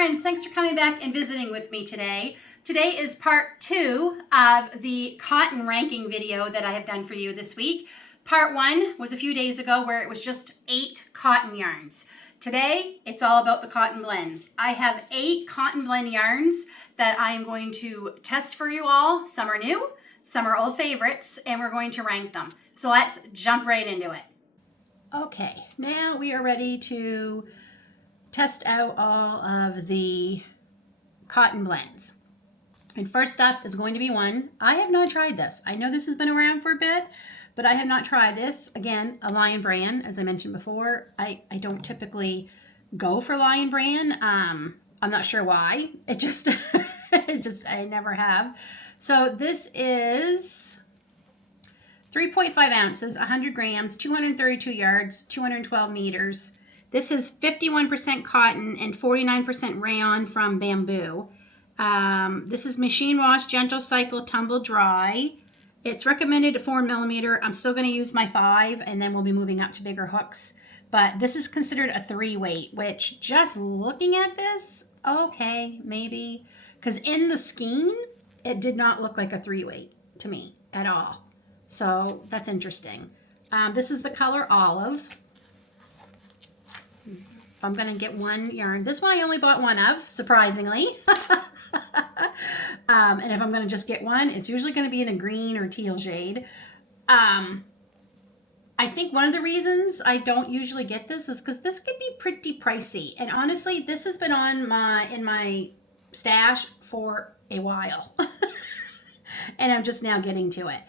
friends, thanks for coming back and visiting with me today. Today is part 2 of the cotton ranking video that I have done for you this week. Part 1 was a few days ago where it was just 8 cotton yarns. Today, it's all about the cotton blends. I have 8 cotton blend yarns that I am going to test for you all. Some are new, some are old favorites, and we're going to rank them. So let's jump right into it. Okay, now we are ready to test out all of the cotton blends. And first up is going to be one. I have not tried this. I know this has been around for a bit, but I have not tried this. Again, a Lion brand, as I mentioned before. I don't typically go for Lion brand. I'm not sure why. It just, I never have. So this is 3.5 ounces, 100 grams, 232 yards, 212 meters. This is 51% cotton and 49% rayon from bamboo. This is machine wash, gentle cycle, tumble dry. It's recommended at 4 millimeter. I'm still going to use my 5, and then we'll be moving up to bigger hooks. But this is considered a 3 weight, which just looking at this, okay, maybe. Because in the skein, it did not look like a 3 weight to me at all. So that's interesting. This is the color olive. I'm going to get one yarn. This one I only bought one of, surprisingly. And if I'm going to just get one, it's usually going to be in a green or teal shade. I think one of the reasons I don't usually get this is because this could be pretty pricey. And honestly, this has been on in my stash for a while. And I'm just now getting to it.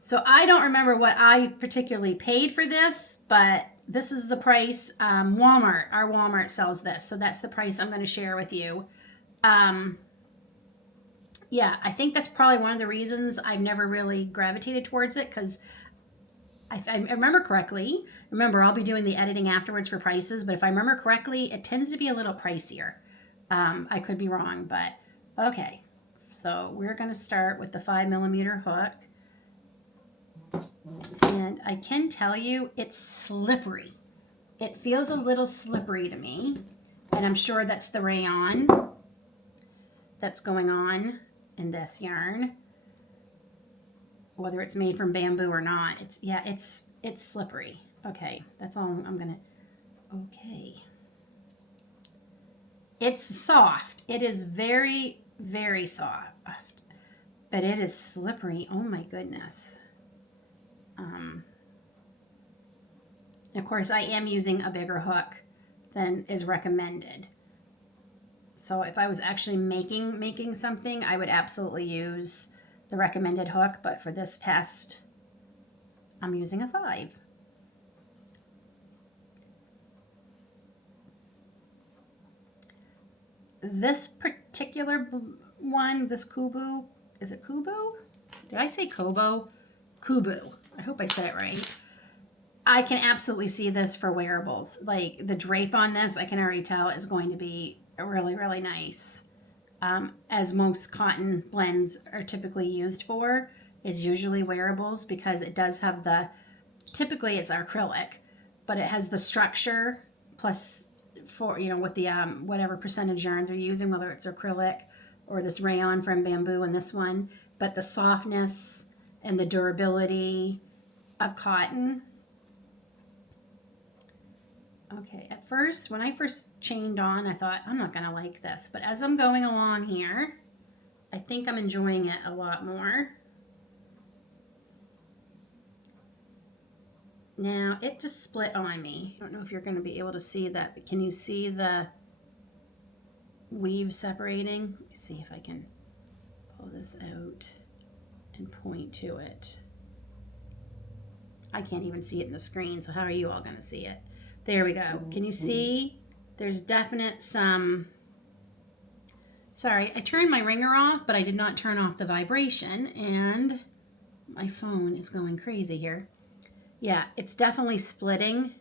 So I don't remember what I particularly paid for this, but this is the price. Our Walmart sells this. So that's the price I'm going to share with you. Yeah, I think that's probably one of the reasons I've never really gravitated towards it, because I remember correctly. Remember, I'll be doing the editing afterwards for prices, but if I remember correctly, it tends to be a little pricier. I could be wrong, but okay. So we're going to start with the 5 millimeter hook. And I can tell you it's slippery. It feels a little slippery to me. And I'm sure that's the rayon that's going on in this yarn. Whether it's made from bamboo or not. It's slippery. Okay, that's all I'm gonna. Okay. It's soft. It is very, very soft. But it is slippery. Oh my goodness. Of course, I am using a bigger hook than is recommended. So if I was actually making something, I would absolutely use the recommended hook. But for this test, I'm using a 5. This particular one, this Coboo, is it Coboo? Did I say Coboo? Coboo. I hope I said it right. I can absolutely see this for wearables. Like the drape on this, I can already tell is going to be really, really nice. As most cotton blends are typically used for, is usually wearables, because it does have typically it's acrylic, but it has the structure plus with the whatever percentage yarn they're using, whether it's acrylic or this rayon from bamboo in this one, but the softness and the durability of cotton. Okay, at first, when I first chained on, I thought, I'm not going to like this. But as I'm going along here, I think I'm enjoying it a lot more. Now, it just split on me. I don't know if you're going to be able to see that, but can you see the weave separating? Let me see if I can pull this out and point to it. I can't even see it in the screen, so how are you all going to see it? There we go. Can you see? There's definite some... Sorry, I turned my ringer off, but I did not turn off the vibration, and my phone is going crazy here. Yeah, it's definitely splitting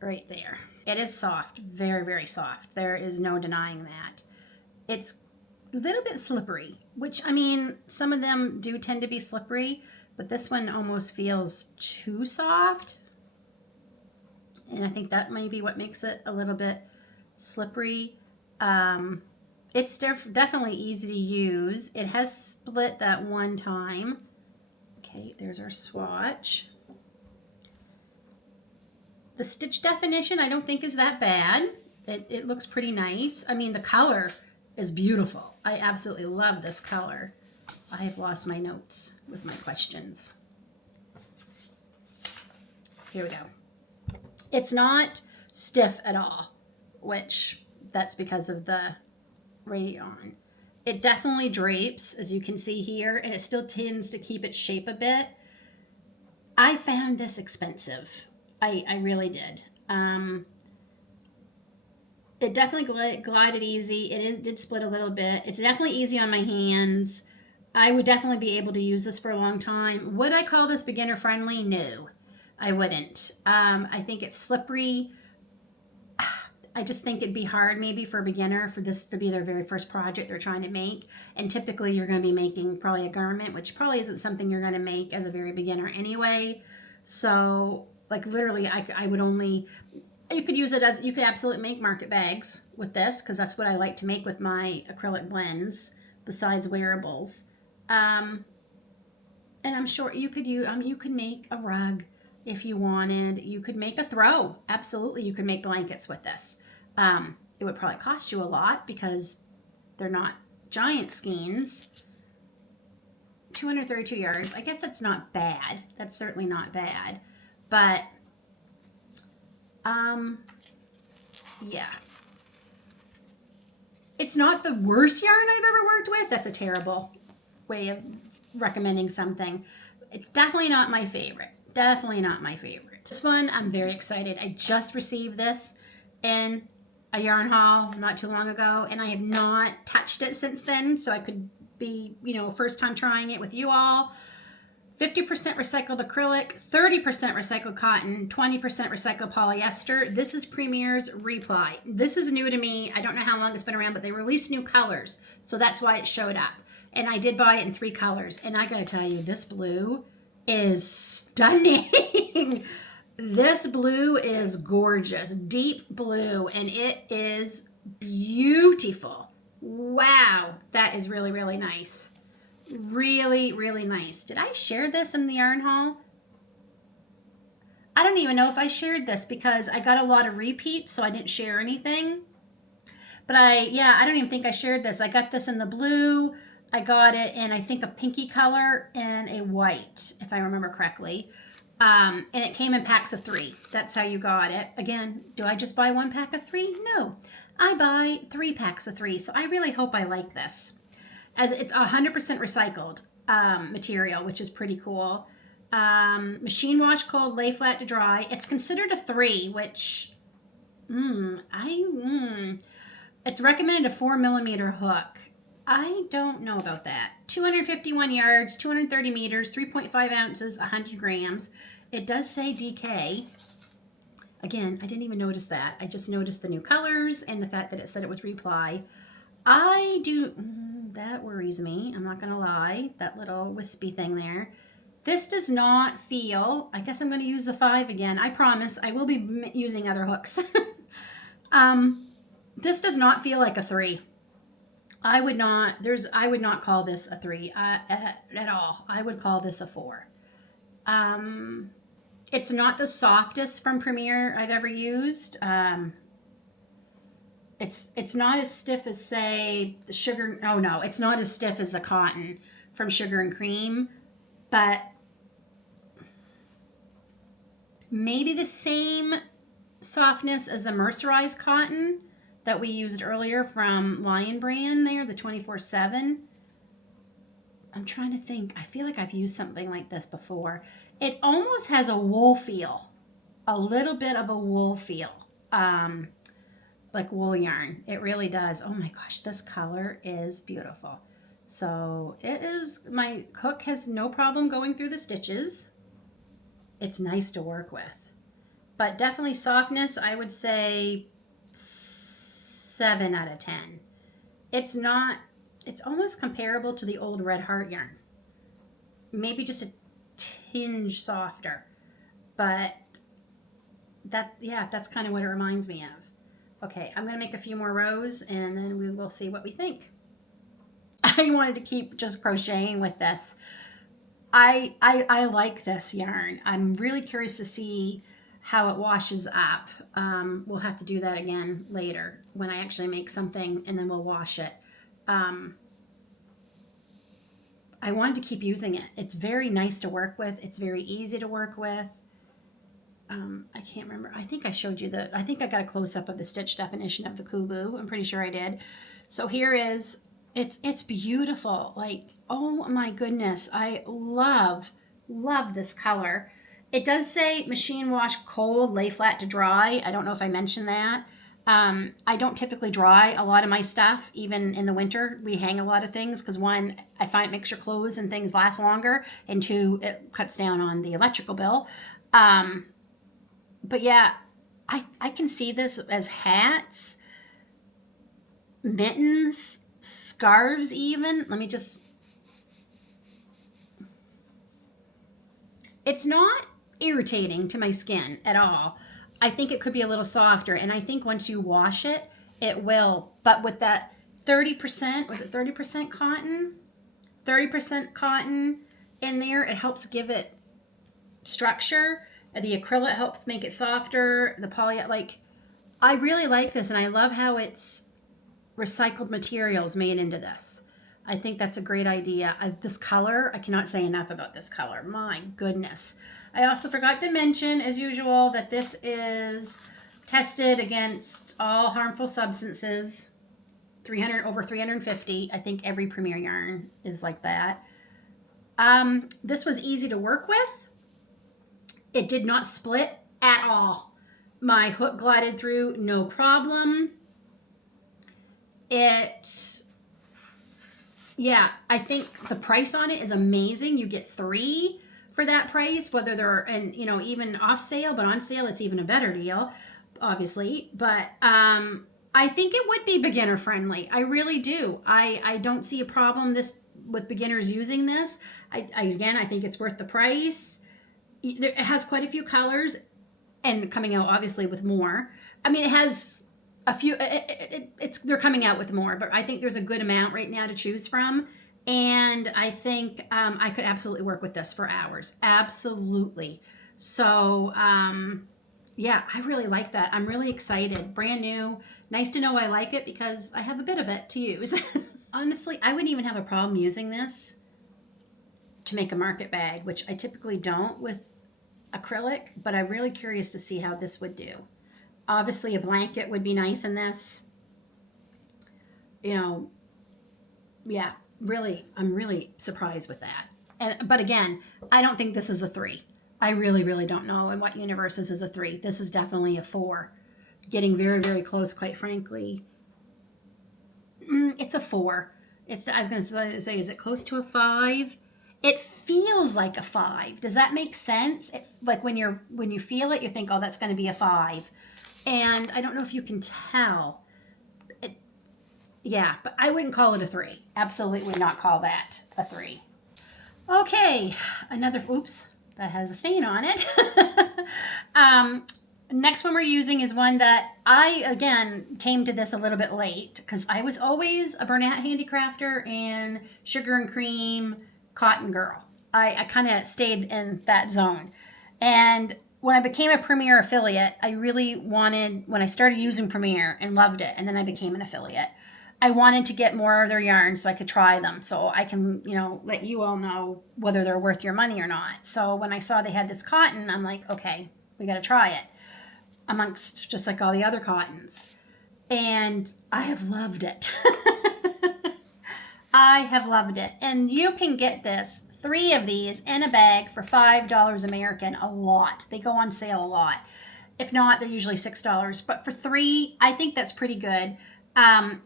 right there. It is soft, very, very soft. There is no denying that. It's a little bit slippery, which, I mean, some of them do tend to be slippery, but this one almost feels too soft. And I think that may be what makes it a little bit slippery. It's definitely easy to use. It has split that one time. Okay, there's our swatch. The stitch definition I don't think is that bad. It looks pretty nice. I mean, the color is beautiful. I absolutely love this color. I have lost my notes with my questions. Here we go. It's not stiff at all, which that's because of the rayon. It definitely drapes, as you can see here, and it still tends to keep its shape a bit. I found this expensive. I really did. It definitely glided easy. It did split a little bit. It's definitely easy on my hands. I would definitely be able to use this for a long time. Would I call this beginner friendly? No, I wouldn't. I think it's slippery. I just think it'd be hard maybe for a beginner for this to be their very first project they're trying to make. And typically you're going to be making probably a garment, which probably isn't something you're going to make as a very beginner anyway. So like literally I would only, you could use it as, you could absolutely make market bags with this because that's what I like to make with my acrylic blends besides wearables. And I'm sure you could you could make a rug if you wanted. You could make a throw. Absolutely, you could make blankets with this. It would probably cost you a lot because they're not giant skeins. 232 yards. I guess that's not bad. That's certainly not bad. But, yeah. It's not the worst yarn I've ever worked with. That's a terrible way of recommending something. It's definitely not my favorite. Definitely not my favorite. This one, I'm very excited. I just received this in a yarn haul not too long ago, and I have not touched it since then, so I could be, first time trying it with you all. 50% recycled acrylic, 30% recycled cotton, 20% recycled polyester. This is Premier's Re-Ply. This is new to me. I don't know how long it's been around, but they released new colors, so that's why it showed up. And I did buy it in 3 colors, and I gotta tell you, this blue is stunning. This blue is gorgeous, deep blue, and it is beautiful. Wow, that is really, really nice. Really, really nice. Did I share this in the yarn haul? I don't even know if I shared this because I got a lot of repeats, so I didn't share anything. But I don't even think I shared this. I got this in the blue. I got it in, I think, a pinky color and a white, if I remember correctly. And it came in packs of 3. That's how you got it. Again, do I just buy 1 pack of 3? No. I buy 3 packs of 3. So I really hope I like this. As it's 100% recycled material, which is pretty cool. Machine wash, cold, lay flat to dry. It's considered a 3, which it's recommended a 4mm hook. I don't know about that. 251 yards, 230 meters, 3.5 ounces, 100 grams. It does say DK. Again, I didn't even notice that. I just noticed the new colors and the fact that it said it was Re-Ply. That worries me. I'm not going to lie. That little wispy thing there. This does not feel, I guess I'm going to use the 5 again. I promise I will be using other hooks. This does not feel like a 3. I would not call this a 3 at all. I would call this a 4. It's not the softest from Premier I've ever used. It's not as stiff as, say, the sugar. Oh no, it's not as stiff as the cotton from Sugar and Cream, but maybe the same softness as the mercerized cotton that we used earlier from Lion Brand there, the 24/7. I'm trying to think. I feel like I've used something like this before. It almost has a wool feel, a little bit of a wool feel, like wool yarn. It really does. Oh my gosh, this color is beautiful. So it is, my hook has no problem going through the stitches. It's nice to work with, but definitely softness, I would say 7 out of 10. It's almost comparable to the old Red Heart yarn. Maybe just a tinge softer, but that's kind of what it reminds me of. Okay, I'm gonna make a few more rows and then we will see what we think. I wanted to keep just crocheting with this. I like this yarn. I'm really curious to see how it washes up. We'll have to do that again later when I actually make something and then we'll wash it. I wanted to keep using it. It's very nice to work with. It's very easy to work with. I can't remember. I think I showed you I think I got a close-up of the stitch definition of the Coboo. I'm pretty sure I did. So here is, it's beautiful. Like, oh my goodness. I love this color. It does say machine wash cold, lay flat to dry. I don't know if I mentioned that. I don't typically dry a lot of my stuff, even in the winter. We hang a lot of things because one, I find it makes your clothes and things last longer, and two, it cuts down on the electrical bill. But yeah, I can see this as hats, mittens, scarves even. Let me just... It's not irritating to my skin at all. I think it could be a little softer, and I think once you wash it, it will. But with that 30%, was it 30% cotton? 30% cotton in there, it helps give it structure. The acrylic helps make it softer. The poly, like, I really like this, and I love how it's recycled materials made into this. I think that's a great idea. This color, I cannot say enough about this color. My goodness. I also forgot to mention, as usual, that this is tested against all harmful substances. Over 350. I think every Premier yarn is like that. This was easy to work with. It did not split at all. My hook glided through, no problem. Yeah, I think the price on it is amazing. You get 3 for that price, whether they're, and you know, even off sale, but on sale, it's even a better deal, obviously. But I think it would be beginner friendly. I really do. I don't see a problem with beginners using this. Again, I think it's worth the price. It has quite a few colors, and coming out obviously with more. I mean, it has a few. They're coming out with more, but I think there's a good amount right now to choose from, and I think I could absolutely work with this for hours. Absolutely. So yeah, I really like that. I'm really excited. Brand new. Nice to know I like it because I have a bit of it to use. Honestly, I wouldn't even have a problem using this to make a market bag, which I typically don't with acrylic, but I'm really curious to see how this would do. Obviously, a blanket would be nice in this. You know, yeah, really, I'm really surprised with that. But again, I don't think this is a 3. I really, really don't know in what universe this is a 3. This is definitely a 4. Getting very, very close, quite frankly. It's a 4. I was going to say, is it close to a 5? It feels like a 5. Does that make sense? Like when you feel it, you think, oh, that's going to be a 5. And I don't know if you can tell. Yeah, but I wouldn't call it a 3. Absolutely would not call that a 3. Okay, another, oops, that has a stain on it. Next one we're using is one that I, again, came to this a little bit late because I was always a Bernat handicrafter and sugar and cream cotton girl. I kind of stayed in that zone. And when I became a Premier affiliate, I really wanted, when I started using Premier and loved it, and then I became an affiliate, I wanted to get more of their yarns so I could try them, so I can, you know, let you all know whether they're worth your money or not. So when I saw they had this cotton, I'm like, okay, we got to try it, amongst just like all the other cottons. And I have loved it. I have loved it. And you can get this, 3 of these in a bag for $5 American, a lot. They go on sale a lot. If not, they're usually $6. But for 3, I think that's pretty good.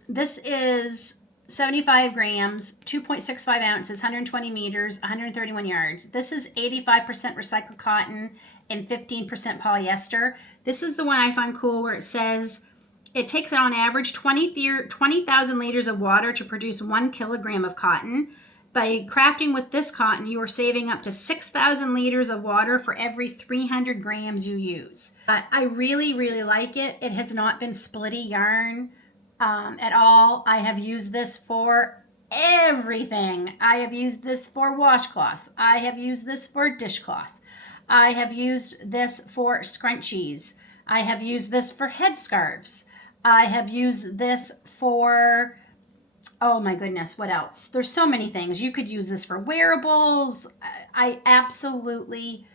This is 75 grams, 2.65 ounces, 120 meters, 131 yards. This is 85% recycled cotton and 15% polyester. This is the one I find cool where it says it takes on average 20,000 liters of water to produce 1 kilogram of cotton. By crafting with this cotton, you are saving up to 6,000 liters of water for every 300 grams you use. But I really, really like it. It has not been splitty yarn at all. I have used this for everything. I have used this for washcloths. I have used this for dishcloths. I have used this for scrunchies. I have used this for headscarves. I have used this for, oh my goodness, what else? There's so many things. You could use this for wearables. I absolutely,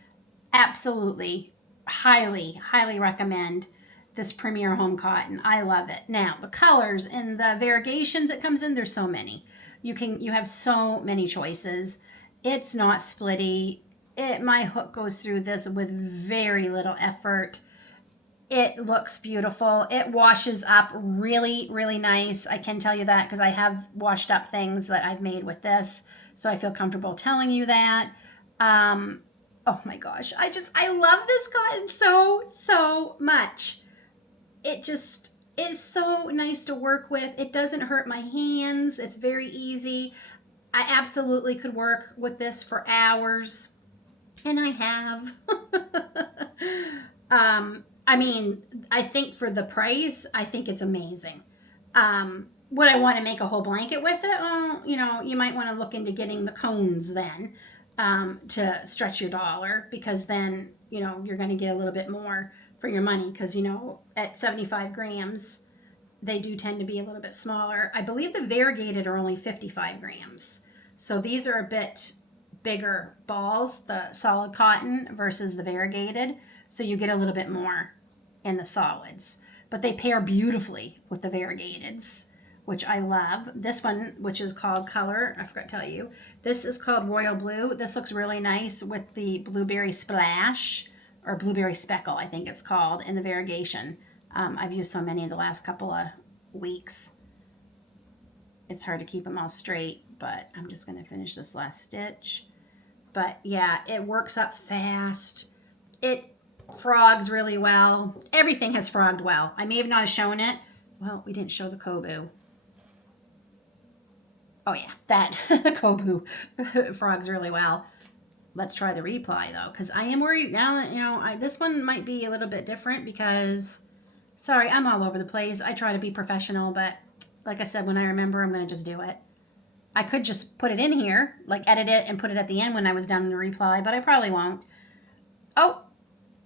absolutely, highly, highly recommend this Premier Home Cotton. I love it. Now, the colors and the variegations it comes in, there's so many. You have so many choices. It's not splitty. My hook goes through this with very little effort. It looks beautiful. It washes up really, really nice. I can tell you that because I have washed up things that I've made with this. So I feel comfortable telling you that. Oh my gosh. I love this cotton so much. It just is so nice to work with. It doesn't hurt my hands. It's very easy. I absolutely could work with this for hours. And I have. I mean, I think for the price, I think it's amazing. Would I want to make a whole blanket with it? Oh, you might want to look into getting the cones then to stretch your dollar, because then, you're going to get a little bit more for your money, because, at 75 grams, they do tend to be a little bit smaller. I believe the variegated are only 55 grams. So these are a bit bigger balls, the solid cotton versus the variegated. So you get a little bit more in the solids, but they pair beautifully with the variegateds, which I love. This one, which is called Color, I forgot to tell you, this is called Royal Blue. This looks really nice with the Blueberry Splash, or Blueberry Speckle, I think it's called, in the variegation. I've used so many in the last couple of weeks. It's hard to keep them all straight, but I'm just going to finish this last stitch. But yeah, it works up fast. It frogs really well. Everything has frogged well. I may have not shown it. Well, we didn't show the Coboo. Oh yeah, that the Coboo frogs really well. Let's try the Re-Ply though, because I am worried now that this one might be a little bit different, because sorry, I'm all over the place. I try to be professional, but like I said, when I remember, I'm going to just do it. I could just put it in here, like edit it and put it at the end when I was done in the Re-Ply, but I probably won't. Oh,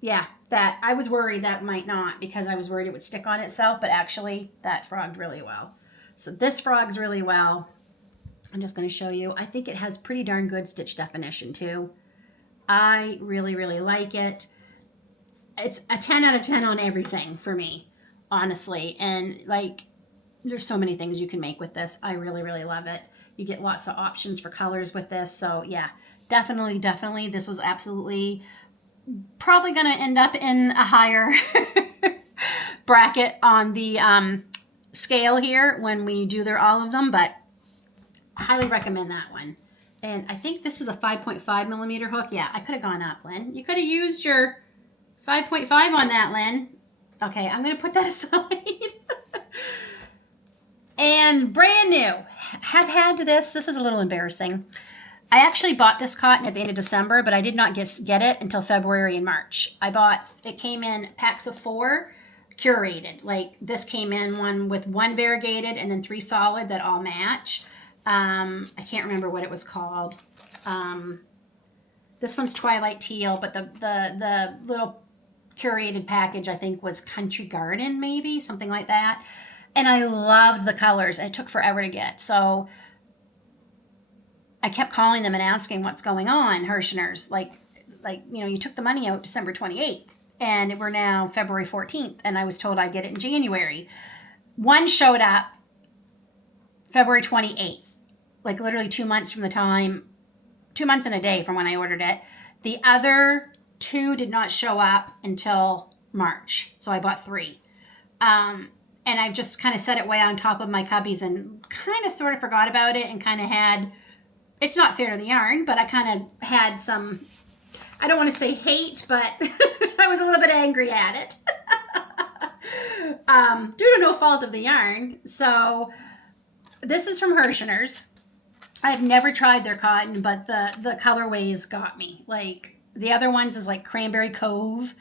yeah, that I was worried that might not, because I was worried it would stick on itself, but actually that frogged really well. So this frogs really well. I'm just going to show you. I think it has pretty darn good stitch definition too. I really, really like it. It's a 10 out of 10 on everything for me, honestly. And like, there's so many things you can make with this. I really, really love it. You get lots of options for colors with this. So yeah, definitely. This is absolutely probably going to end up in a higher bracket on the scale here when we do all of them, but I highly recommend that one. And I think this is a 5.5 millimeter hook. Yeah, I could have gone up, Lynn. You could have used your 5.5 on that, Lynn. Okay, I'm going to put that aside. And brand new. Have had this. This is a little embarrassing. I actually bought this cotton at the end of December, but I did not get it until February and March. It came in packs of 4, curated. Like this came in one with 1 variegated and then 3 solid that all match. I can't remember what it was called. This one's Twilight Teal, but the little curated package I think was Country Garden, maybe something like that. And I loved the colors, and it took forever to get. So I kept calling them and asking what's going on, Herrschners. Like you took the money out December 28th, and we're now February 14th, and I was told I'd get it in January. One showed up February 28th, like literally 2 months from the time, 2 months and a day from when I ordered it. The other 2 did not show up until March, so I bought 3. And I've just kind of set it way on top of my cubbies and kind of sort of forgot about it, and kind of had, it's not fair to the yarn, but I kind of had some, I don't want to say hate, but I was a little bit angry at it. Due to no fault of the yarn. So this is from Herrschners. I've never tried their cotton, but the colorways got me. Like the other ones is like Cranberry Cove,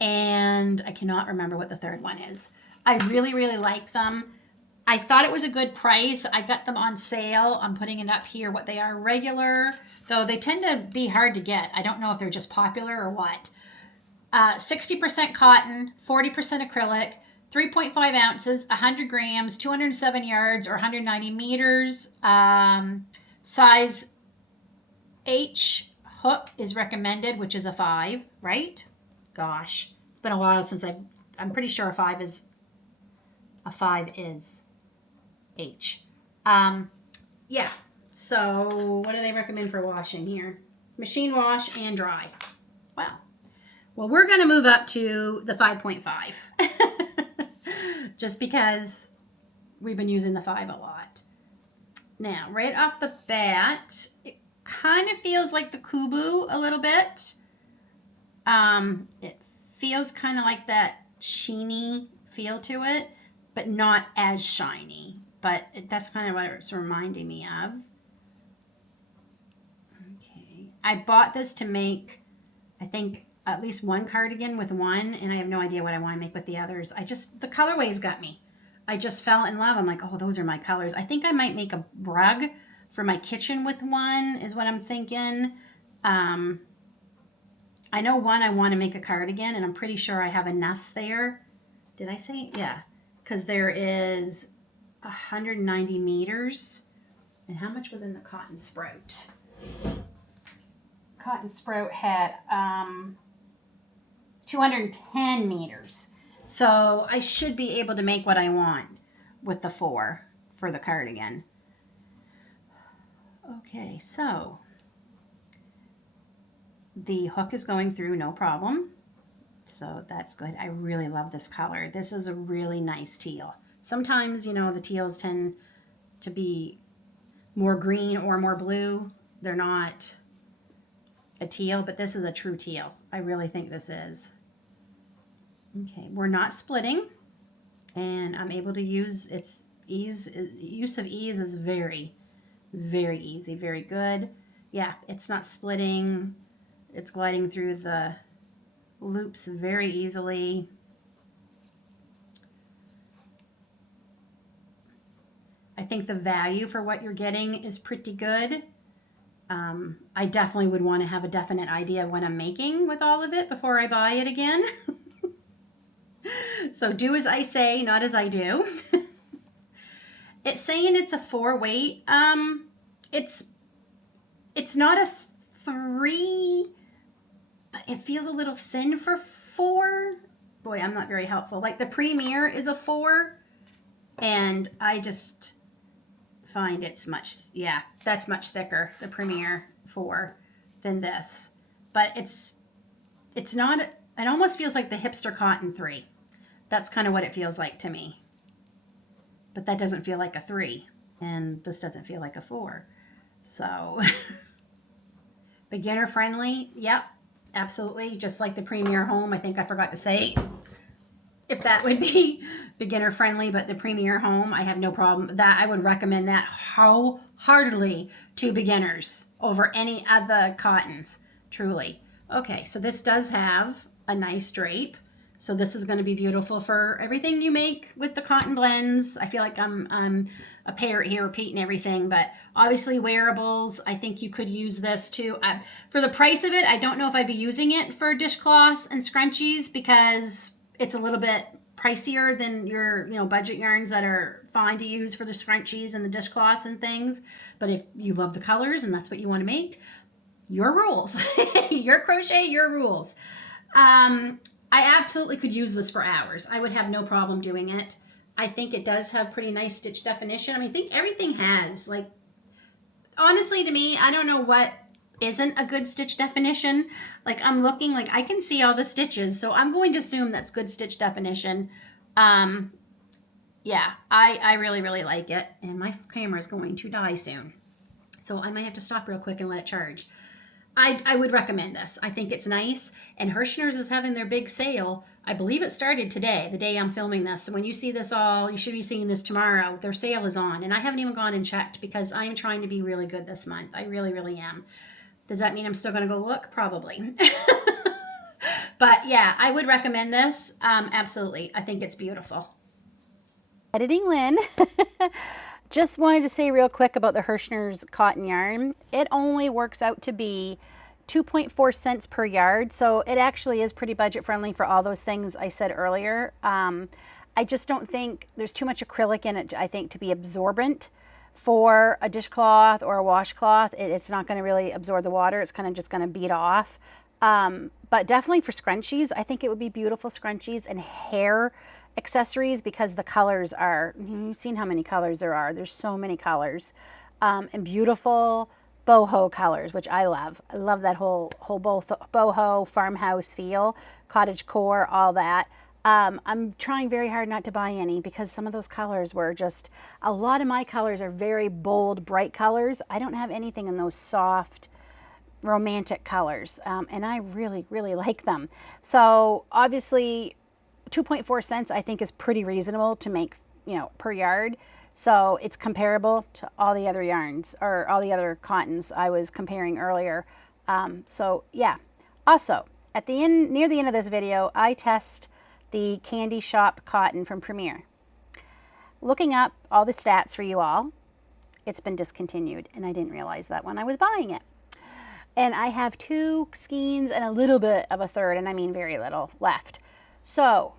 and I cannot remember what the third one is. I really, really like them. I thought it was a good price. I got them on sale. I'm putting it up here what they are regular, though they tend to be hard to get. I don't know if they're just popular or what. 60% cotton, 40% acrylic, 3.5 ounces, 100 grams, 207 yards or 190 meters. Size H hook is recommended, which is a 5, right? Gosh, it's been a while since I'm pretty sure a 5 is H. Yeah, so what do they recommend for washing here? Machine wash and dry. Wow. Well, we're going to move up to the 5.5 just because we've been using the 5 a lot. Now, right off the bat, it kind of feels like the Coboo a little bit. It feels kind of like that sheeny feel to it, but not as shiny. But that's kind of what it's reminding me of. Okay. I bought this to make, I think, at least one cardigan with one, and I have no idea what I want to make with the others. The colorways got me. I just fell in love. I'm like, oh, those are my colors. I think I might make a rug for my kitchen with one, is what I'm thinking. I know one I want to make a cardigan, and I'm pretty sure I have enough there. Did I say? Yeah, because there is 190 meters. And how much was in the cotton sprout? Cotton sprout had 210 meters. So I should be able to make what I want with the 4 for the cardigan. Okay, so the hook is going through no problem. So that's good. I really love this color. This is a really nice teal. Sometimes, you know, the teals tend to be more green or more blue. They're not a teal, but this is a true teal. I really think this is. Okay, we're not splitting, and I'm able to use its ease. Use of ease is very, very easy, very good. Yeah, it's not splitting. It's gliding through the loops very easily. I think the value for what you're getting is pretty good. I definitely would want to have a definite idea of what I'm making with all of it before I buy it again. So do as I say, not as I do. It's saying it's a 4 weight. It's not a 3, but it feels a little thin for 4. Boy, I'm not very helpful. Like the Premier is a 4, and I just find it's that's much thicker, the Premier 4, than this. But it's not, it almost feels like the Hipster Cotton 3. That's kind of what it feels like to me. But that doesn't feel like a 3, and this doesn't feel like a 4. So beginner friendly, yep, absolutely. Just like the Premier Home, I think I forgot to say if that would be beginner friendly, but the Premier Home, I have no problem. That I would recommend that wholeheartedly to beginners over any other cottons, truly. Okay, so this does have a nice drape. So this is going to be beautiful for everything you make with the cotton blends. I feel like I'm a parrot here repeating everything, but obviously wearables, I think you could use this too. For the price of it, I don't know if I'd be using it for dishcloths and scrunchies because it's a little bit pricier than your budget yarns that are fine to use for the scrunchies and the dishcloths and things. But if you love the colors and that's what you want to make, your rules. Your crochet, your rules. I absolutely could use this for hours. I would have no problem doing it. I think it does have pretty nice stitch definition. I mean, I think everything has, like, honestly to me, I don't know what isn't a good stitch definition. Like I'm looking, like I can see all the stitches, so I'm going to assume that's good stitch definition. Yeah, I really, really like it. And my camera is going to die soon. So I might have to stop real quick and let it charge. I would recommend this. I think it's nice. And Herrschners is having their big sale. I believe it started today, the day I'm filming this. So when you see this all, you should be seeing this tomorrow. Their sale is on. And I haven't even gone and checked because I'm trying to be really good this month. I really, really am. Does that mean I'm still going to go look? Probably. But yeah, I would recommend this. Absolutely. I think it's beautiful. Editing Lynn. Just wanted to say real quick about the Herrschners cotton yarn. It only works out to be 2.4 cents per yard, so it actually is pretty budget friendly for all those things I said earlier. I just don't think there's too much acrylic in it, I think, to be absorbent for a dishcloth or a washcloth. It's not going to really absorb the water. It's kind of just going to beat off. But definitely for scrunchies, I think it would be beautiful scrunchies and hair accessories because the colors are, you've seen how many colors there are. There's so many colors, and beautiful boho colors, which I love. I love that whole boho farmhouse feel, cottage core, all that. I'm trying very hard not to buy any because some of those colors were just, a lot of my colors are very bold, bright colors. I don't have anything in those soft, romantic colors, and I really, really like them. So obviously 2.4 cents I think is pretty reasonable to make, per yard. So it's comparable to all the other yarns or all the other cottons I was comparing earlier. So yeah. Also, near the end of this video, I test the Candy Shop cotton from Premier. Looking up all the stats for you all, it's been discontinued, and I didn't realize that when I was buying it. And I have 2 skeins and a little bit of a third, and I mean very little, left. So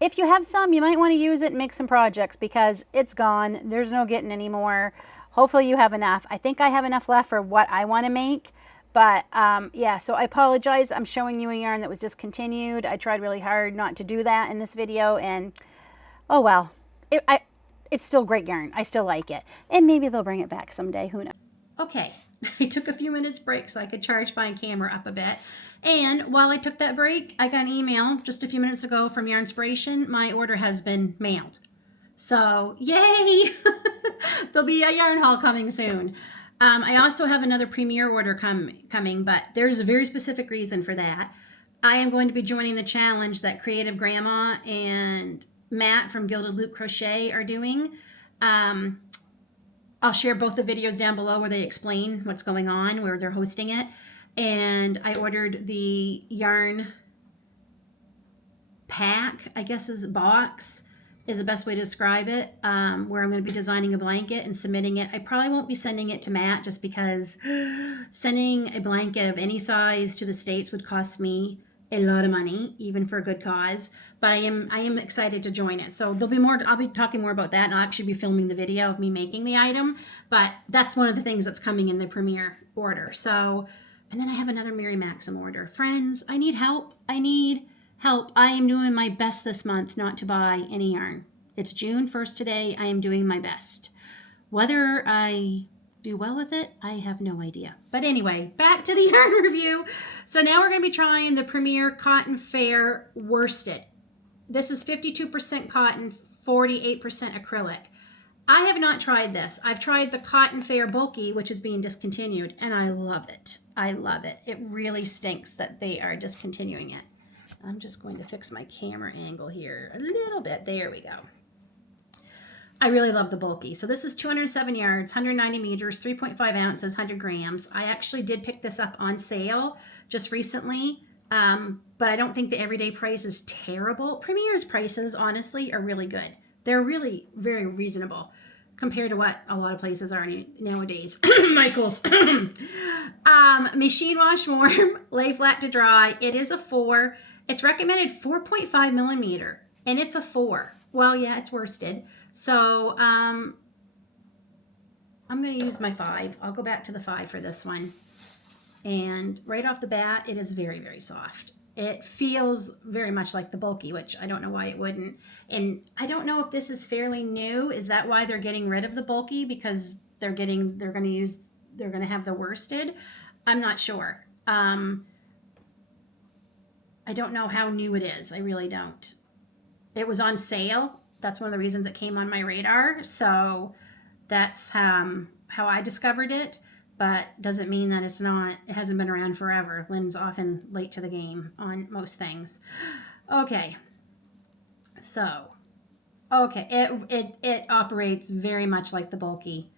if you have some, you might want to use it and make some projects because it's gone. There's no getting any more. Hopefully you have enough. I think I have enough left for what I want to make. But yeah, so I apologize. I'm showing you a yarn that was discontinued. I tried really hard not to do that in this video, and oh well. It's still great yarn. I still like it. And maybe they'll bring it back someday. Who knows? Okay. I took a few minutes break so I could charge my camera up a bit. And while I took that break, I got an email just a few minutes ago from Yarnspiration. My order has been mailed. So yay! There'll be a yarn haul coming soon. I also have another Premier order coming, but there's a very specific reason for that. I am going to be joining the challenge that Creative Grandma and Matt from Gilded Loop Crochet are doing. I'll share both the videos down below where they explain what's going on, where they're hosting it. And I ordered the yarn pack, I guess is box, is the best way to describe it, where I'm going to be designing a blanket and submitting it. I probably won't be sending it to Matt just because sending a blanket of any size to the States would cost me a lot of money, even for a good cause. But I am excited to join it. So there'll be more. I'll be talking more about that, and I'll actually be filming the video of me making the item. But that's one of the things that's coming in the Premier order. So, and then I have another Mary Maxim order. Friends, I need help. I need help. I am doing my best this month not to buy any yarn. It's June 1st today. I am doing my best. Whether I do well with it, I have no idea. But anyway, back to the yarn review. So now we're going to be trying the Premier Cotton Fair Worsted. This is 52% cotton, 48% acrylic. I have not tried this. I've tried the Cotton Fair Bulky, which is being discontinued, and I love it. I love it. It really stinks that they are discontinuing it. I'm just going to fix my camera angle here a little bit. There we go. I really love the Bulky. So this is 207 yards, 190 meters, 3.5 ounces, 100 grams. I actually did pick this up on sale just recently, but I don't think the everyday price is terrible. Premier's prices, honestly, are really good. They're really very reasonable compared to what a lot of places are nowadays. Michael's. Machine wash warm, lay flat to dry. It is a 4. It's recommended 4.5 millimeter, and it's a 4. Well, yeah, it's worsted. So I'm going to use my 5. I'll go back to the 5 for this one. And right off the bat, it is very, very soft. It feels very much like the Bulky, which I don't know why it wouldn't. And I don't know if this is fairly new. Is that why they're getting rid of the Bulky? Because they're going to have the worsted? I'm not sure. I don't know how new it is. I really don't. It was on sale. That's one of the reasons it came on my radar. So that's how I discovered it. but doesn't mean that it hasn't been around forever. Lynn's often late to the game on most things. Okay, so, okay, it operates very much like the bulky.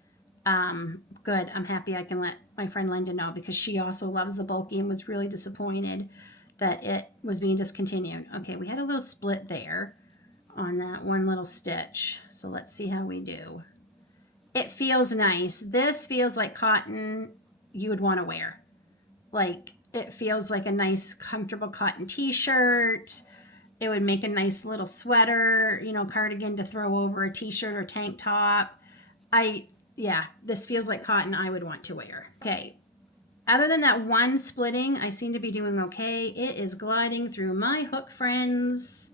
Good, I'm happy I can let my friend Linda know, because she also loves the bulky and was really disappointed that it was being discontinued. Okay, we had a little split there on that one little stitch, so let's see how we do. It feels nice. This feels like cotton you would want to wear. Like, it feels like a nice, comfortable cotton t-shirt. It would make a nice little sweater, cardigan to throw over a t-shirt or tank top. Yeah, this feels like cotton I would want to wear. Okay, other than that one splitting, I seem to be doing okay. It is gliding through my hook, friends,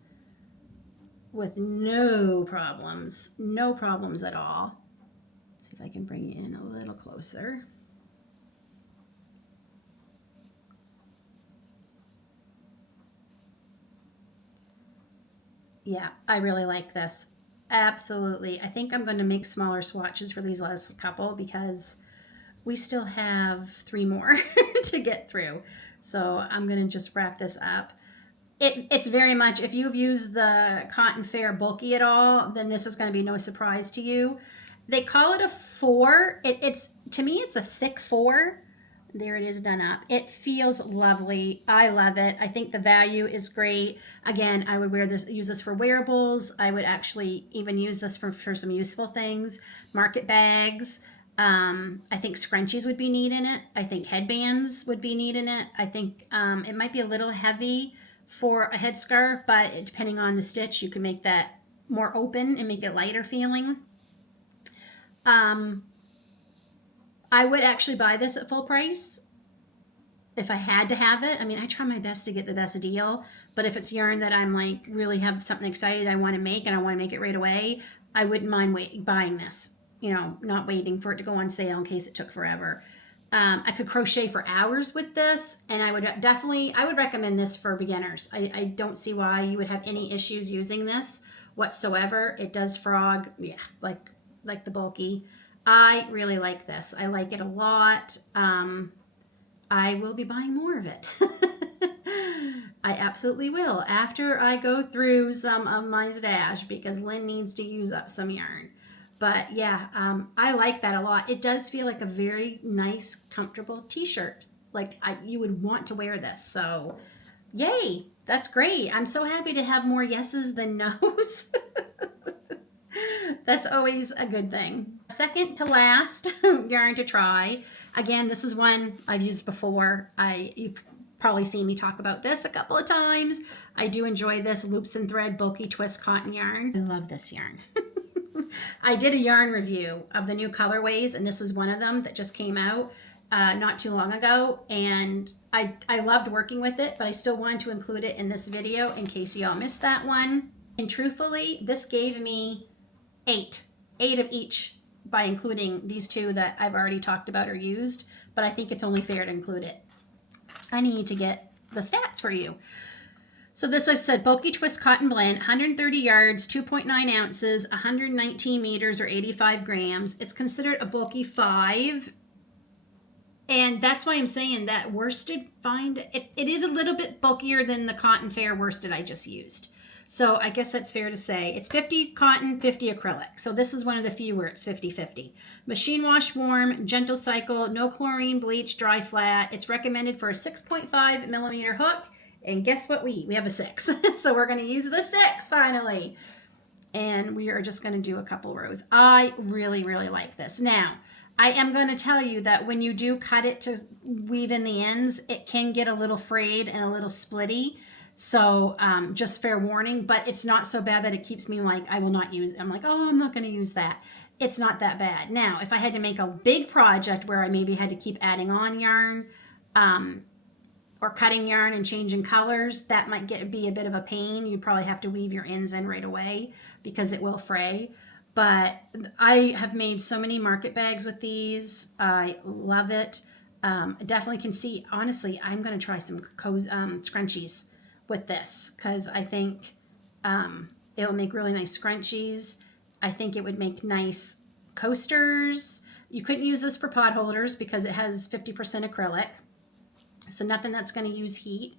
with no problems at all. Let's see if I can bring you in a little closer. Yeah, I really like this. Absolutely. I think I'm going to make smaller swatches for these last couple, because we still have 3 more to get through. So I'm going to just wrap this up. It's very much, if you've used the Cotton Fair bulky at all, then this is going to be no surprise to you. They call it a 4. It's to me, it's a thick 4. There it is done up. It feels lovely. I love it. I think the value is great. Again, I would use this for wearables. I would actually even use this for some useful things. Market bags. I think scrunchies would be neat in it. I think headbands would be neat in it. I think it might be a little heavy for a headscarf, but depending on the stitch, you can make that more open and make it lighter feeling. I would actually buy this at full price if I had to have it. I mean, I try my best to get the best deal, but if it's yarn that I'm like really have something excited I want to make and I want to make it right away, I wouldn't mind buying this, not waiting for it to go on sale in case it took forever. I could crochet for hours with this, and I would recommend this for beginners. I don't see why you would have any issues using this whatsoever. It does frog, yeah, like the bulky. I really like this. I like it a lot. I will be buying more of it. I absolutely will, after I go through some of my stash, because Lynn needs to use up some yarn. But yeah, I like that a lot. It does feel like a very nice, comfortable t-shirt. Like you would want to wear this. So yay, that's great. I'm so happy to have more yeses than nos. That's always a good thing. Second to last yarn to try. Again, this is one I've used before. You've probably seen me talk about this a couple of times. I do enjoy this Loops and Thread Bulky Twist Cotton yarn. I love this yarn. I did a yarn review of the new colorways, and this is one of them that just came out not too long ago, and I loved working with it, but I still wanted to include it in this video in case y'all missed that one. And truthfully, this gave me 8 of each by including these 2 that I've already talked about or used, but I think it's only fair to include it. I need to get the stats for you. So this, I said, Bulky Twist Cotton Blend, 130 yards, 2.9 ounces, 119 meters or 85 grams. It's considered a bulky 5. And that's why I'm saying that worsted it is a little bit bulkier than the Cotton Fair worsted I just used. So I guess that's fair to say. It's 50 cotton, 50 acrylic. So this is one of the few where it's 50-50. Machine wash warm, gentle cycle, no chlorine, bleach, dry flat. It's recommended for a 6.5 millimeter hook. And guess what we have a 6. So we're going to use the 6 finally. And we are just going to do a couple rows. I really, really like this. Now, I am going to tell you that when you do cut it to weave in the ends, it can get a little frayed and a little splitty. So just fair warning, but it's not so bad that it keeps me like, I will not use it. I'm like, oh, I'm not going to use that. It's not that bad. Now, if I had to make a big project where I maybe had to keep adding on yarn, or cutting yarn and changing colors, that might be a bit of a pain. You'd probably have to weave your ends in right away because it will fray. But I have made so many market bags with these. I love it. I definitely can see, honestly, I'm going to try some scrunchies with this, because I think it'll make really nice scrunchies. I think it would make nice coasters. You couldn't use this for pot holders because it has 50% acrylic. So nothing that's going to use heat.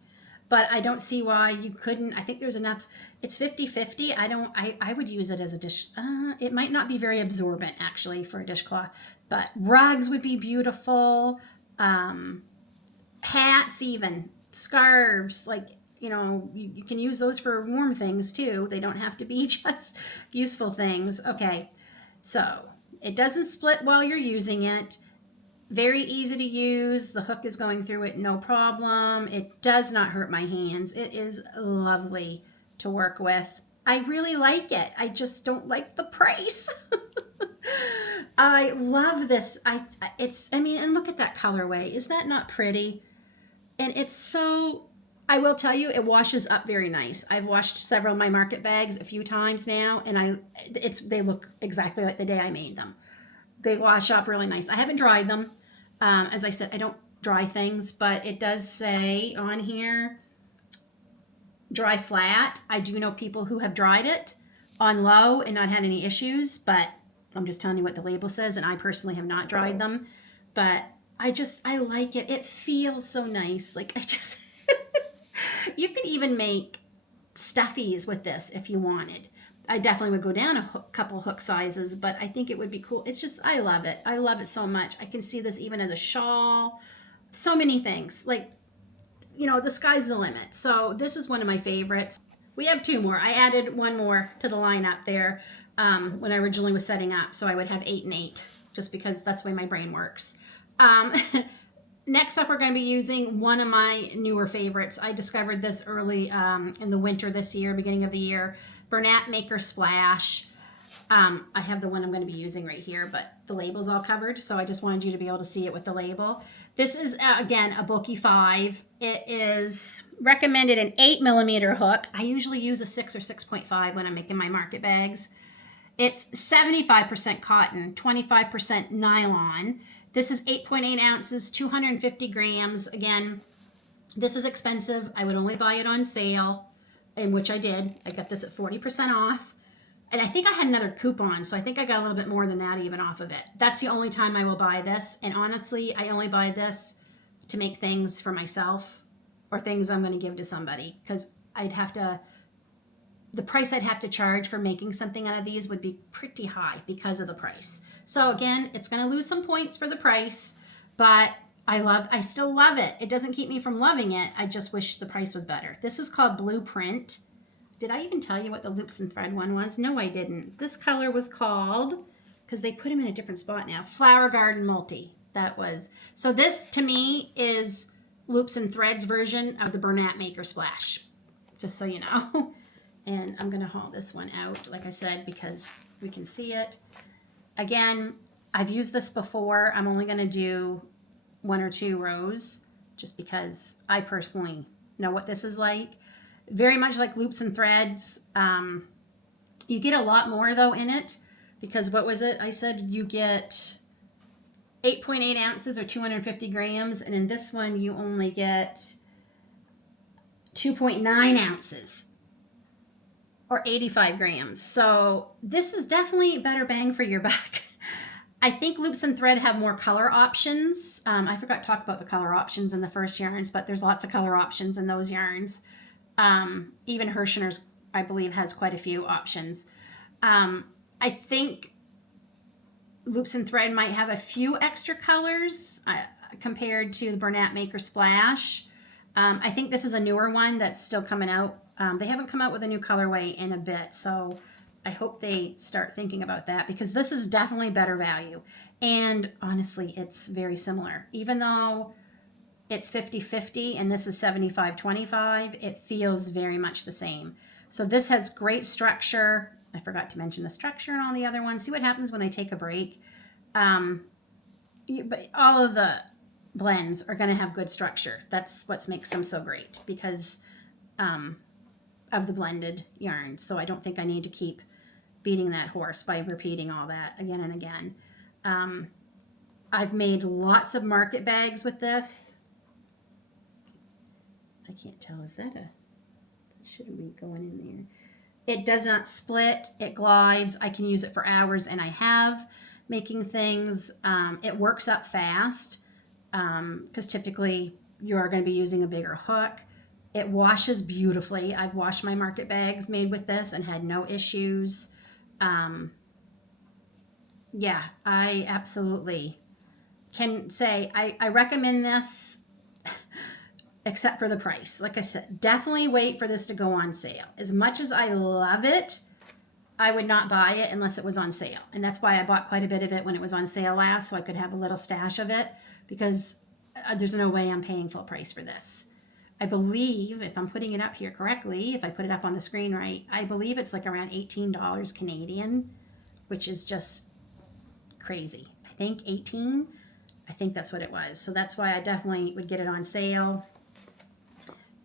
But I don't see why you couldn't. I think there's enough. It's 50-50. I would use it as a dish. It might not be very absorbent actually for a dishcloth, but rugs would be beautiful. Hats, even scarves, like, you know, you can use those for warm things too. They don't have to be just useful things. Okay, so it doesn't split while you're using it. Very easy to use. The hook is going through it, no problem. It does not hurt my hands. It is lovely to work with. I really like it. I just don't like the price. I love this. I mean, and look at that colorway. Is that not pretty? And it's so, I will tell you, it washes up very nice. I've washed several of my market bags a few times now, and they look exactly like the day I made them. They wash up really nice. I haven't dried them. As I said, I don't dry things, but it does say on here, dry flat. I do know people who have dried it on low and not had any issues, but I'm just telling you what the label says, and I personally have not dried them. But I like it. It feels so nice. Like, you could even make stuffies with this if you wanted. I definitely would go down a couple hook sizes, but I think it would be cool. It's just, I love it. I love it so much. I can see this even as a shawl. So many things. Like, you know, the sky's the limit. So this is one of my favorites. We have two more. I added one more to the lineup there when I originally was setting up. So I would have 8 and 8, just because that's the way my brain works. Next up, we're going to be using one of my newer favorites. I discovered this early in the winter this year, beginning of the year. Bernat Maker Splash. I have the one I'm going to be using right here, but the label's all covered, so I just wanted you to be able to see it with the label. This is, again, a bulky 5. It is recommended an 8mm hook. I usually use a 6 or 6.5 when I'm making my market bags. It's 75% cotton, 25% nylon. This is 8.8 ounces, 250 grams. Again, this is expensive. I would only buy it on sale, in which I did. I got this at 40% off. And I think I had another coupon, so I think I got a little bit more than that even off of it. That's the only time I will buy this. And honestly, I only buy this to make things for myself or things I'm going to give to somebody, because the price I'd have to charge for making something out of these would be pretty high because of the price. So again, it's going to lose some points for the price, but I still love it. It doesn't keep me from loving it. I just wish the price was better. This is called Blueprint. Did I even tell you what the loops and thread one was? No, I didn't. This color was called, because they put them in a different spot now, Flower Garden Multi. That was, so this to me is loops and threads version of the Bernat Maker Splash, just so you know. And I'm going to haul this one out, like I said, because we can see it. Again, I've used this before. I'm only going to do 1 or 2 rows, just because I personally know what this is like. Very much like loops and threads. You get a lot more, though, in it, because what was it? I said you get 8.8 ounces or 250 grams, and in this one you only get 2.9 ounces. Or 85 grams. So this is definitely better bang for your buck. I think loops and thread have more color options. I forgot to talk about the color options in the first yarns, but there's lots of color options in those yarns. Even Herrschners, I believe, has quite a few options. I think loops and thread might have a few extra colors compared to the Bernat Maker Splash. I think this is a newer one that's still coming out. They haven't come out with a new colorway in a bit, so I hope they start thinking about that, because this is definitely better value. And honestly, it's very similar. Even though it's 50-50 and this is 75-25, it feels very much the same. So this has great structure. I forgot to mention the structure and all the other ones. See what happens when I take a break. But all of the blends are going to have good structure. That's what makes them so great, because of the blended yarns. So I don't think I need to keep beating that horse by repeating all that again and again. I've made lots of market bags with this. I can't tell, is that shouldn't be going in there. It does not split, it glides. I can use it for hours, and I have making things. It works up fast because typically you are going to be using a bigger hook. It washes beautifully. I've washed my market bags made with this and had no issues. Yeah, I absolutely can say I recommend this, except for the price. Like I said, definitely wait for this to go on sale. As much as I love it, I would not buy it unless it was on sale. And that's why I bought quite a bit of it when it was on sale last, so I could have a little stash of it, because there's no way I'm paying full price for this. I believe, if I'm putting it up here correctly, if I put it up on the screen right, I believe it's like around $18 Canadian, which is just crazy. I think 18. I think that's what it was. So that's why I definitely would get it on sale.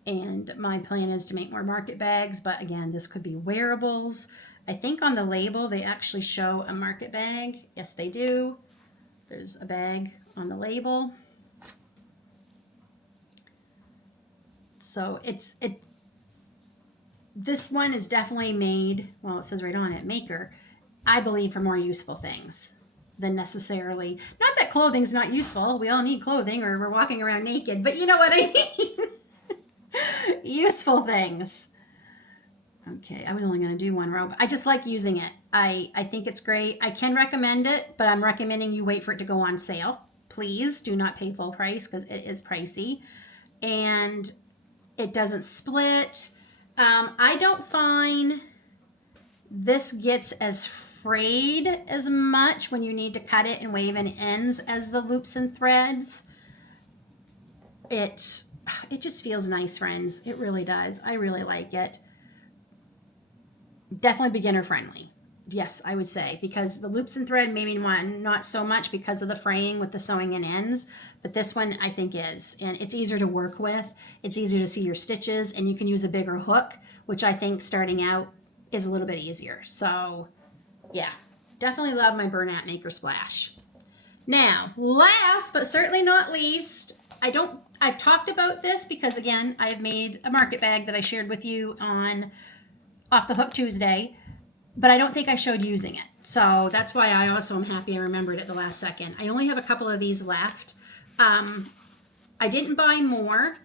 And my plan is to make more market bags, but again, this could be wearables. I think on the label they actually show a market bag. Yes, they do. There's a bag on the label. So this one is definitely made, well, it says right on it, Maker, I believe, for more useful things than necessarily, not that clothing's not useful. We all need clothing or we're walking around naked, but you know what I mean? Useful things. Okay, I was only going to do one row, but I just like using it. I think it's great. I can recommend it, but I'm recommending you wait for it to go on sale. Please do not pay full price because it is pricey. And it doesn't split. I don't find this gets as frayed as much when you need to cut it and wave in ends as the loops and threads. It just feels nice, friends. It really does. I really like it. Definitely beginner friendly. Yes, I would say, because the loops and thread maybe not so much because of the fraying with the sewing in ends, but this one I think is, and it's easier to work with. It's easier to see your stitches, and you can use a bigger hook, which I think starting out is a little bit easier. So yeah, definitely love my Bernat Maker Splash. Now, last but certainly not least, I've talked about this because again, I have made a market bag that I shared with you on Off the Hook Tuesday, but I don't think I showed using it. So that's why I also am happy I remembered at the last second. I only have a couple of these left. I didn't buy more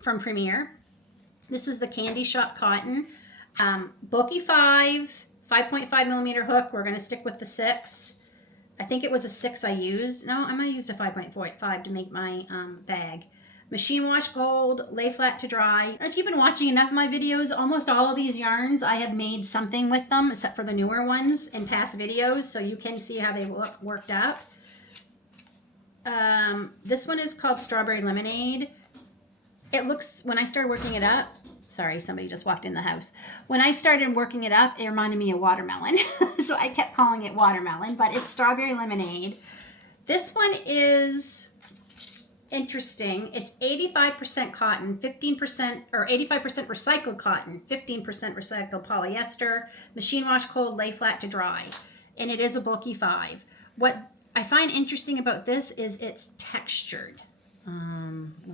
from Premier. This is the Candy Shop Cotton. Bulky 5.5 millimeter hook. We're going to stick with the 6. I think it was a 6 I used. No, I might have used a 5.5 to make my bag. Machine wash gold, lay flat to dry. If you've been watching enough of my videos, almost all of these yarns I have made something with them, except for the newer ones in past videos, so you can see how they look worked up. This one is called Strawberry Lemonade. It looks, when I started working it up, sorry, somebody just walked in the house. When I started working it up, it reminded me of watermelon. So I kept calling it watermelon, but it's Strawberry Lemonade. This one is interesting. It's 85% cotton, 15% or 85% recycled cotton, 15% recycled polyester, machine wash cold, lay flat to dry. And it is a bulky 5. What I find interesting about this is it's textured. Where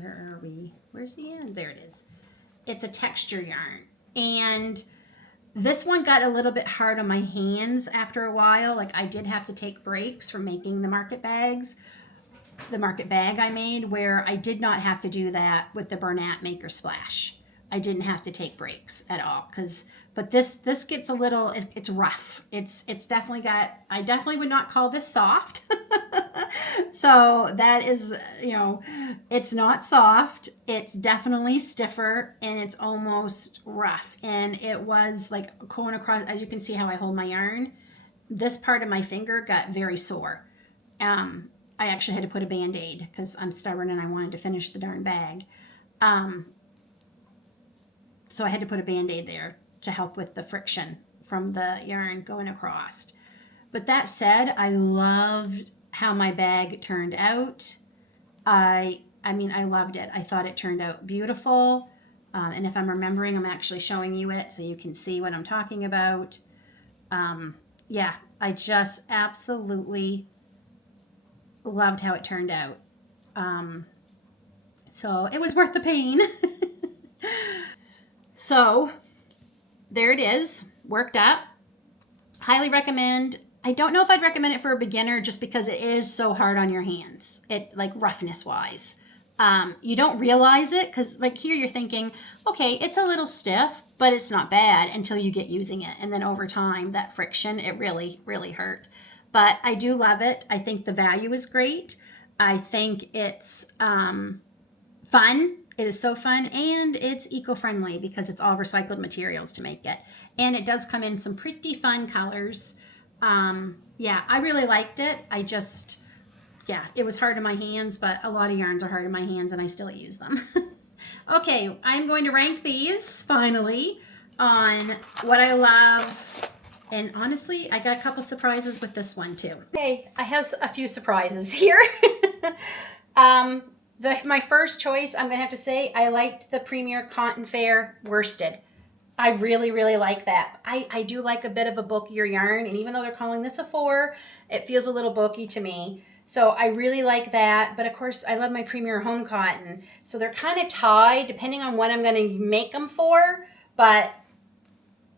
are we? Where's the end? There it is. It's a texture yarn. And this one got a little bit hard on my hands after a while. Like I did have to take breaks from making the market bags. The market bag I made, where I did not have to do that with the Bernat Maker Splash. I didn't have to take breaks at all, but this gets a little, it's rough. It's definitely got, I definitely would not call this soft. So that is, it's not soft. It's definitely stiffer and it's almost rough. And it was like going across, as you can see how I hold my yarn, this part of my finger got very sore. I actually had to put a Band-Aid because I'm stubborn and I wanted to finish the darn bag. So I had to put a Band-Aid there to help with the friction from the yarn going across. But that said, I loved how my bag turned out. I mean, I loved it. I thought it turned out beautiful. And if I'm remembering, I'm actually showing you it so you can see what I'm talking about. Yeah, I just absolutely loved how it turned out. So it was worth the pain. So there it is, worked up. Highly recommend. I don't know if I'd recommend it for a beginner just because it is so hard on your hands, like roughness wise. You don't realize it because like here you're thinking, okay, it's a little stiff, but it's not bad until you get using it. And then over time, that friction, it really, really hurt. But I do love it. I think the value is great. I think it's fun. It is so fun, and it's eco-friendly because it's all recycled materials to make it. And it does come in some pretty fun colors. Yeah, I really liked it. Yeah, it was hard in my hands, but a lot of yarns are hard in my hands and I still use them. Okay, I'm going to rank these finally on what I love. And honestly, I got a couple surprises with this one too. Okay, I have a few surprises here. My first choice, I'm gonna have to say, I liked the Premier Cotton Fair worsted. I really, really like that. I do like a bit of a bulkier yarn, and even though they're calling this a 4, it feels a little bulky to me. So I really like that, but of course I love my Premier Home Cotton. So they're kind of tied depending on what I'm gonna make them for, but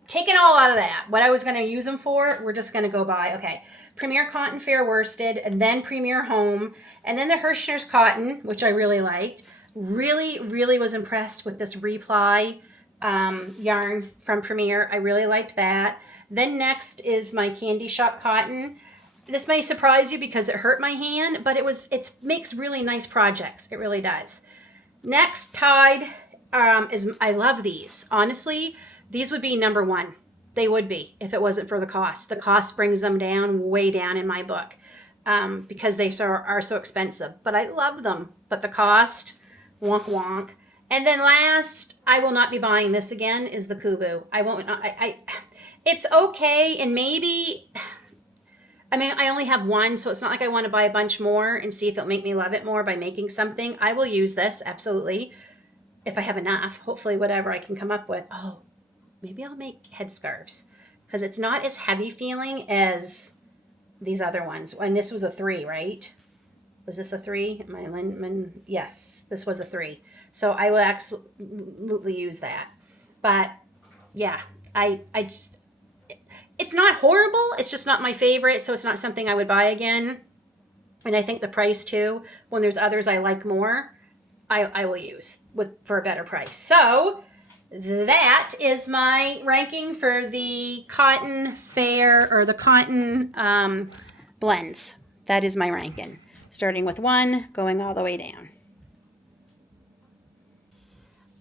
taking all out of that, what I was gonna use them for, we're just gonna go by, okay, Premier Cotton Fair worsted, and then Premier Home, and then the Herrschners Cotton, which I really liked. Really, really was impressed with this Re-Ply yarn from Premier. I really liked that. Then next is my Candy Shop Cotton. This may surprise you because it hurt my hand, but it makes really nice projects. It really does. Next tied is, I love these. Honestly, these would be number 1. They would be if it wasn't for the cost. The cost brings them down, way down in my book, because they are so expensive. But I love them. But the cost, wonk wonk. And then last, I will not be buying this again, is the Coboo. I won't. It's okay, and maybe. I mean, I only have one, so it's not like I want to buy a bunch more and see if it'll make me love it more by making something. I will use this, absolutely, if I have enough. Hopefully, whatever I can come up with. Oh, maybe I'll make headscarves because it's not as heavy feeling as these other ones. And this was a 3, right? Was this a 3? Yes, this was a 3. So I will absolutely use that. But yeah, I just, it's not horrible. It's just not my favorite. So it's not something I would buy again. And I think the price too, when there's others I like more, I will use for a better price. So that is my ranking for the Cotton Fair, or the Cotton blends. That is my ranking, starting with 1, going all the way down.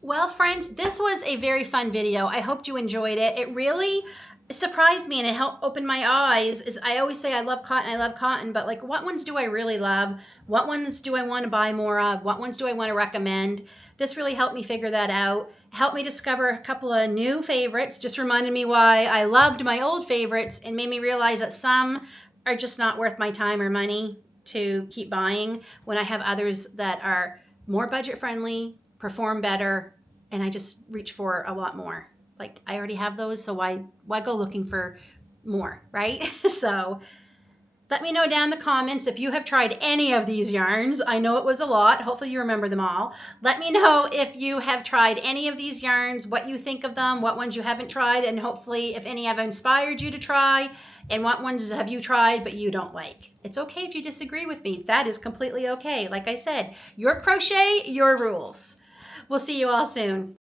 Well, friends, this was a very fun video. I hope you enjoyed it. It really surprised me and it helped open my eyes. I always say I love cotton, but like, what ones do I really love? What ones do I want to buy more of? What ones do I want to recommend? This really helped me figure that out. Helped me discover a couple of new favorites, just reminded me why I loved my old favorites, and made me realize that some are just not worth my time or money to keep buying when I have others that are more budget friendly, perform better, and I just reach for a lot more. Like, I already have those, so why go looking for more, right? So let me know down in the comments if you have tried any of these yarns. I know it was a lot. Hopefully you remember them all. Let me know if you have tried any of these yarns, what you think of them, what ones you haven't tried, and hopefully if any have inspired you to try, and what ones have you tried but you don't like. It's okay if you disagree with me. That is completely okay. Like I said, your crochet, your rules. We'll see you all soon.